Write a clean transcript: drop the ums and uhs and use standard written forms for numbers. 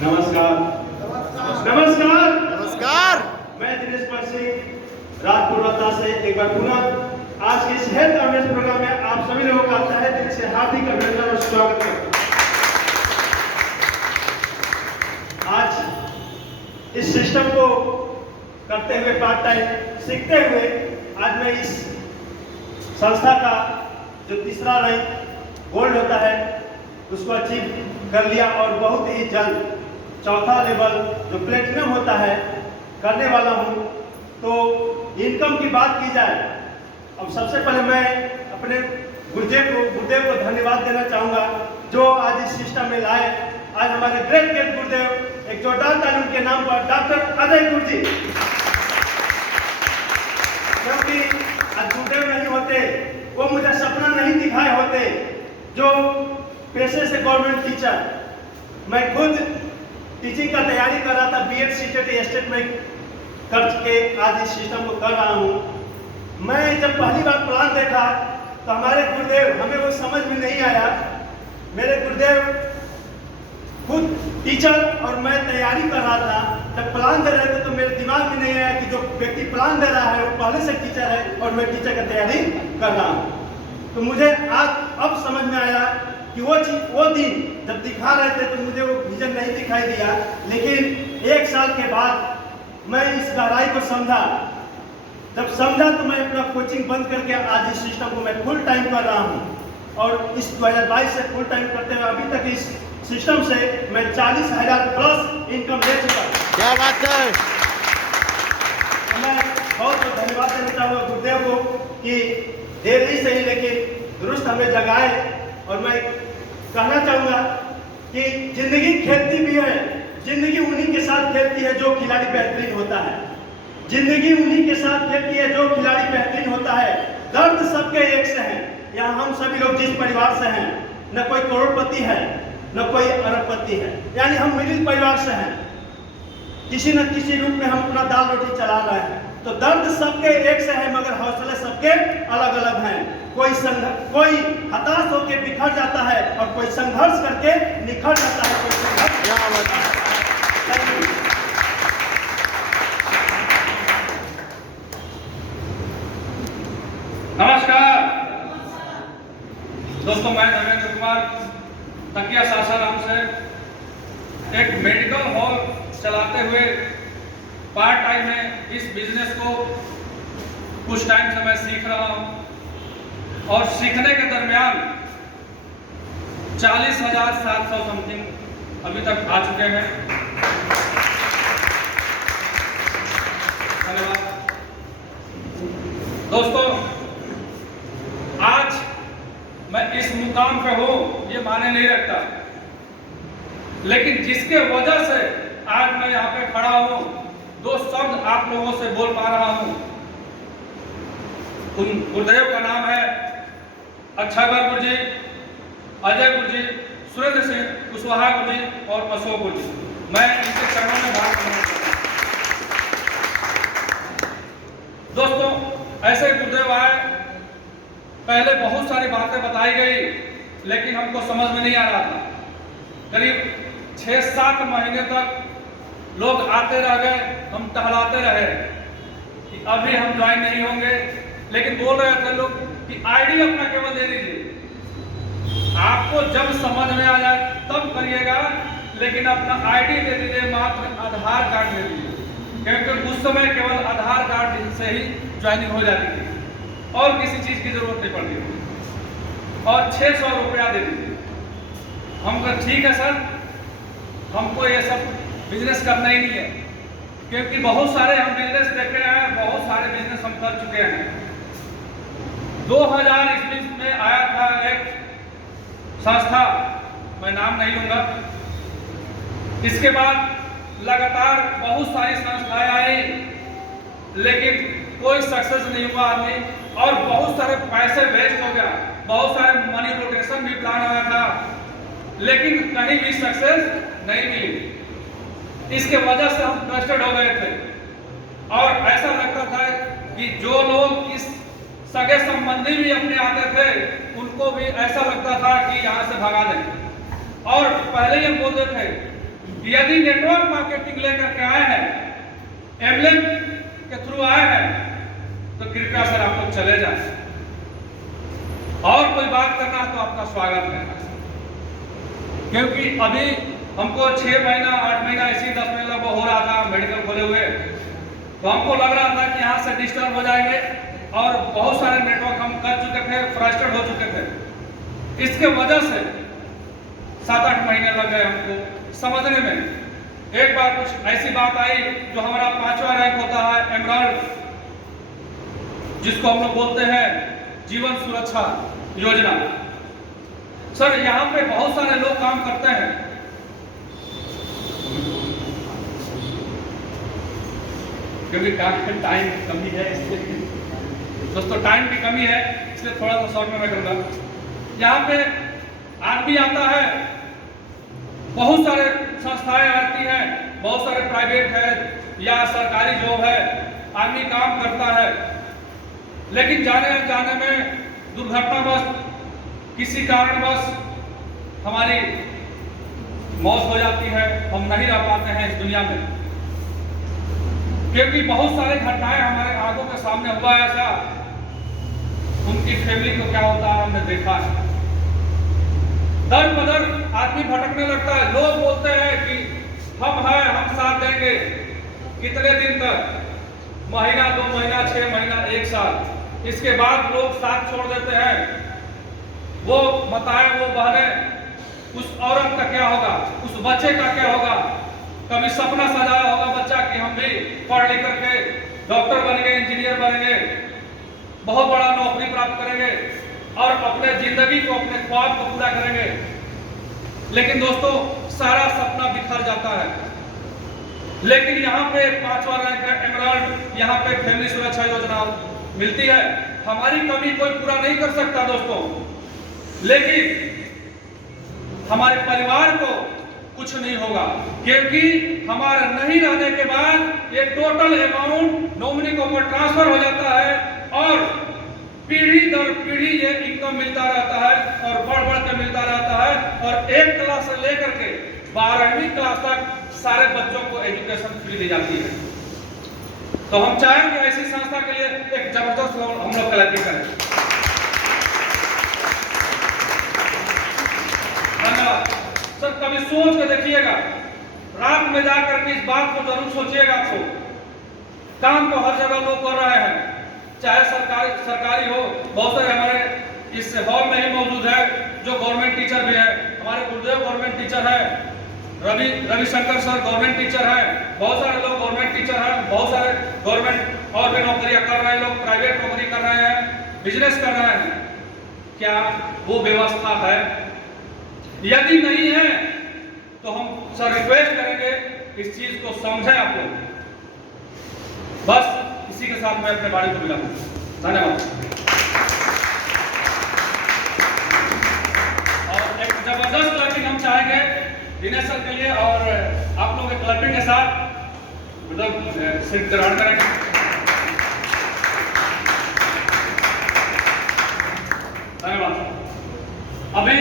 नमस्कार। नमस्कार। नमस्कार। मैं दिनेश पाल सिंह राजपुर रत्ता से एक बार पुनः आज के इस हेल्थ अवेयरनेस प्रोग्राम में आप सभी लोगों का तहे दिल से हार्दिक अभिनंदन और स्वागत करता हूं। आज इस सिस्टम को करते हुए पार्ट टाइम सीखते हुए आज मैं इस संस्था का जो तीसरा रैंक गोल्ड होता है उसको अचीव कर लिया और बहुत ही जल्द चौथा लेवल जो प्लेटिनम होता है करने वाला हूँ। तो इनकम की बात की जाए, अब सबसे पहले मैं अपने गुरुदेव को धन्यवाद देना चाहूँगा जो आज इस सिस्टम में लाए। आज हमारे ग्रेट ग्रेट गुरुदेव एक जोरदार तालीम के नाम पर डॉक्टर अजय गुरु जी, क्योंकि आज गुरुदेव नहीं होते, वो मुझे सपना नहीं दिखाए होते जो पेशे से गवर्नमेंट टीचर, मैं खुद टीचिंग का तैयारी कर रहा था, बीएड सीटेट एस्टेट में कर के आज इस सिस्टम को कर रहा हूँ। मैं जब पहली बार प्लान देखा तो हमारे गुरुदेव, हमें वो समझ में नहीं आया। मेरे गुरुदेव खुद टीचर और मैं तैयारी कर रहा था, जब प्लान दे रहे थे तो मेरे दिमाग में नहीं आया कि जो व्यक्ति प्लान दे रहा है वो पहले से टीचर है और मैं टीचर की तैयारी कर रहा हूँ। तो मुझे आज अब समझ में आया कि वो दिन जब दिखा रहे थे तो मुझे वो विजन नहीं दिखाई दिया, लेकिन एक साल के बाद मैं इस गहराई को समझा। जब समझा तो मैं अपना कोचिंग बंद करके आज इस सिस्टम को मैं फुल टाइम कर रहा हूँ और इस 2022 से फुल टाइम करते हुए अभी तक इस सिस्टम से मैं 40,000 प्लस इनकम ले चुका हूँ। क्या बात है। तो मैं बहुत बहुत धन्यवाद देना चाहूँगा गुरुदेव को कि देर ही सही लेकिन दुरुस्त हमें जगाए। और मैं कहना चाहूँगा कि जिंदगी खेलती भी है, जिंदगी उन्हीं के साथ खेलती है जो खिलाड़ी बेहतरीन होता है। जिंदगी उन्हीं के साथ खेलती है जो खिलाड़ी बेहतरीन होता है। दर्द सबके एक से है। यहाँ हम सभी लोग जिस परिवार से हैं, न कोई करोड़पति है न कोई अरबपति है, यानी हम मिडिल परिवार से हैं। किसी न किसी रूप में हम अपना दाल रोटी चला रहे हैं। तो दर्द सबके एक से है मगर हौसले सबके अलग अलग हैं। कोई हताश होकर बिखर जाता है और कोई संघर्ष करके निखर जाता है। नमस्कार दोस्तों, मैं नरेंद्र कुमार तकिया सासाराम से एक मेडिकल हॉल चलाते हुए पार्ट टाइम में इस बिजनेस को कुछ टाइम से मैं सीख रहा हूं और सीखने के दरमियान 40,700 समथिंग अभी तक आ चुके हैं। धन्यवाद दोस्तों। आज मैं इस मुकाम पे हूं ये माने नहीं रखता, लेकिन जिसके वजह से आज मैं यहाँ पे खड़ा हूं, दो शब्द आप लोगों से बोल पा रहा हूं, उन गुरुदेव का नाम है अक्षयवर गुरु जी, अजय गुरु जी, सुरेंद्र सिंह कुशवाहा गुरु जी और अशोक गुरु जी। मैं इनके चरणों में बात करना चाहता हूं। दोस्तों, ऐसे गुरुदेव आए, पहले बहुत सारी बातें बताई गई लेकिन हमको समझ में नहीं आ रहा था। करीब 6-7 महीने तक लोग आते रह गए, हम टहलाते रहे कि अभी हम ज्वाइन नहीं होंगे, लेकिन बोल रहे थे लोग कि आईडी अपना केवल दे दीजिए, आपको जब समझ में आ जाए तब करिएगा, लेकिन अपना आईडी दे दीजिए, मात्र आधार कार्ड दे दीजिए, क्योंकि उस समय केवल आधार कार्ड से ही ज्वाइनिंग हो जाती थी और किसी चीज की जरूरत नहीं पड़ती थी। और 600 रुपया दे दीजिए। हम कहा ठीक है सर, हमको ये सब बिजनेस करना ही नहीं है, क्योंकि बहुत सारे हम बिजनेस देखे हैं, बहुत सारे बिजनेस हम कर चुके हैं। 2000 ईस्वी में आया था एक संस्था, मैं नाम नहीं लूंगा। इसके बाद लगातार बहुत सारी संस्थाएं आई, लेकिन कोई सक्सेस नहीं हुआ आदमी, और बहुत सारे पैसे वेस्ट हो गया, बहुत सारे मनी रोटेशन भी प्लान हुआ था, लेकिन कहीं भी सक्सेस नहीं मिली। इसके वजह से हम फ्रस्ट्रेट हो गए थे और ऐसा लगता था कि जो लोग इस सगे संबंधी भी अपने आते थे उनको भी ऐसा लगता था कि यहाँ से भगा दें। और पहले ही हम बोलते थे कि यदि नेटवर्क मार्केटिंग लेकर के आए हैं, एमएलएम के थ्रू आए हैं, तो कृपया सर आप लोग चले जाए। और कोई बात करना तो आपका स्वागत है, क्योंकि अभी हमको 6 महीना 8 महीना ऐसी 10 महीना वो हो रहा था मेडिकल खोले हुए, तो हमको लग रहा था कि यहाँ से डिस्टर्ब हो जाएंगे और बहुत सारे नेटवर्क हम कर चुके थे, फ्रस्ट्रेट हो चुके थे। इसके वजह से 7-8 महीने लग गए हमको समझने में। एक बार कुछ ऐसी बात आई जो हमारा 5वां रैंक होता है एमराल्ड, जिसको हम लोग बोलते हैं जीवन सुरक्षा योजना। सर यहाँ पे बहुत सारे लोग काम करते हैं, क्योंकि टाइम की कमी है, इसलिए दोस्तों टाइम की कमी है, इसलिए थोड़ा सा शॉर्ट में मैं करूँगा। यहाँ पे आदमी आता है, बहुत सारे संस्थाएं आती हैं, बहुत सारे प्राइवेट है या सरकारी जॉब है, आदमी काम करता है, लेकिन जाने जाने में दुर्घटनावश किसी कारणवश हमारी मौत हो जाती है, हम नहीं रह पाते हैं इस दुनिया में, क्योंकि बहुत सारे घटनाएं हमारे आंखों के सामने हुआ है। ऐसा उनकी फैमिली को क्या होता है हमने देखा है। दर बदर आदमी भटकने लगता है। लोग बोलते हैं कि हम हैं, हम साथ देंगे, कितने दिन तक, महीना 2 महीना 6 महीना 1 साल, इसके बाद लोग साथ छोड़ देते हैं। वो बताएं, वो बहनें, उस औरत का क्या होगा, उस बच्चे का क्या होगा। कभी सपना सजाया होगा बच्चा कि हम भी पढ़ लिख करके डॉक्टर बनेंगे, इंजीनियर बनेंगे, बहुत बड़ा नौकरी प्राप्त करेंगे और अपने जिंदगी को, अपने ख्वाब को पूरा करेंगे, लेकिन दोस्तों सारा सपना बिखर जाता है। लेकिन यहाँ पे 5वां रैंक है एमराल्ड, यहाँ पे फैमिली सुरक्षा योजना मिलती है। हमारी कमी कोई पूरा नहीं कर सकता दोस्तों, लेकिन हमारे परिवार को कुछ नहीं होगा, क्योंकि हमारे नहीं रहने के बाद ये टोटल अमाउंट नॉमिनी को ट्रांसफर हो जाता है और पीढ़ी दर पीढ़ी ये इनकम मिलता रहता है और बढ़ बढ़ के मिलता रहता है। और 1 क्लास से लेकर के 12वीं क्लास तक सारे बच्चों को एजुकेशन फ्री दी जाती है। तो हम चाहेंगे ऐसी संस्था के लिए एक जबरदस्त हम लोग कलेक्ट करें। धन्यवाद सर। कभी सोच के देखिएगा, रात में जाकर के इस बात को जरूर सोचिएगा। आपको काम तो हर जगह लोग कर रहे हैं, चाहे सरकारी हो। बहुत सारे हमारे इस हॉल में ही मौजूद है जो गवर्नमेंट टीचर भी है। हमारे गुरुदेव गवर्नमेंट टीचर है, रविशंकर सर गवर्नमेंट टीचर है, बहुत सारे लोग गवर्नमेंट टीचर हैं, बहुत सारे गवर्नमेंट और भी नौकरियां कर रहे हैं, लोग प्राइवेट नौकरी कर रहे हैं, बिजनेस कर रहे हैं। क्या वो व्यवस्था है? यदि नहीं है तो हम सर रिक्वेस्ट करेंगे इस चीज को समझें आप लोग। बस इसी के साथ मैं अपने बारे को मिला हूं। धन्यवाद। और एक जबरदस्त क्लैपिंग हम चाहेंगे दिनेश सर के लिए, और आप लोग क्लैपिंग के साथ सीट ग्रहण करेंगे। धन्यवाद। अभी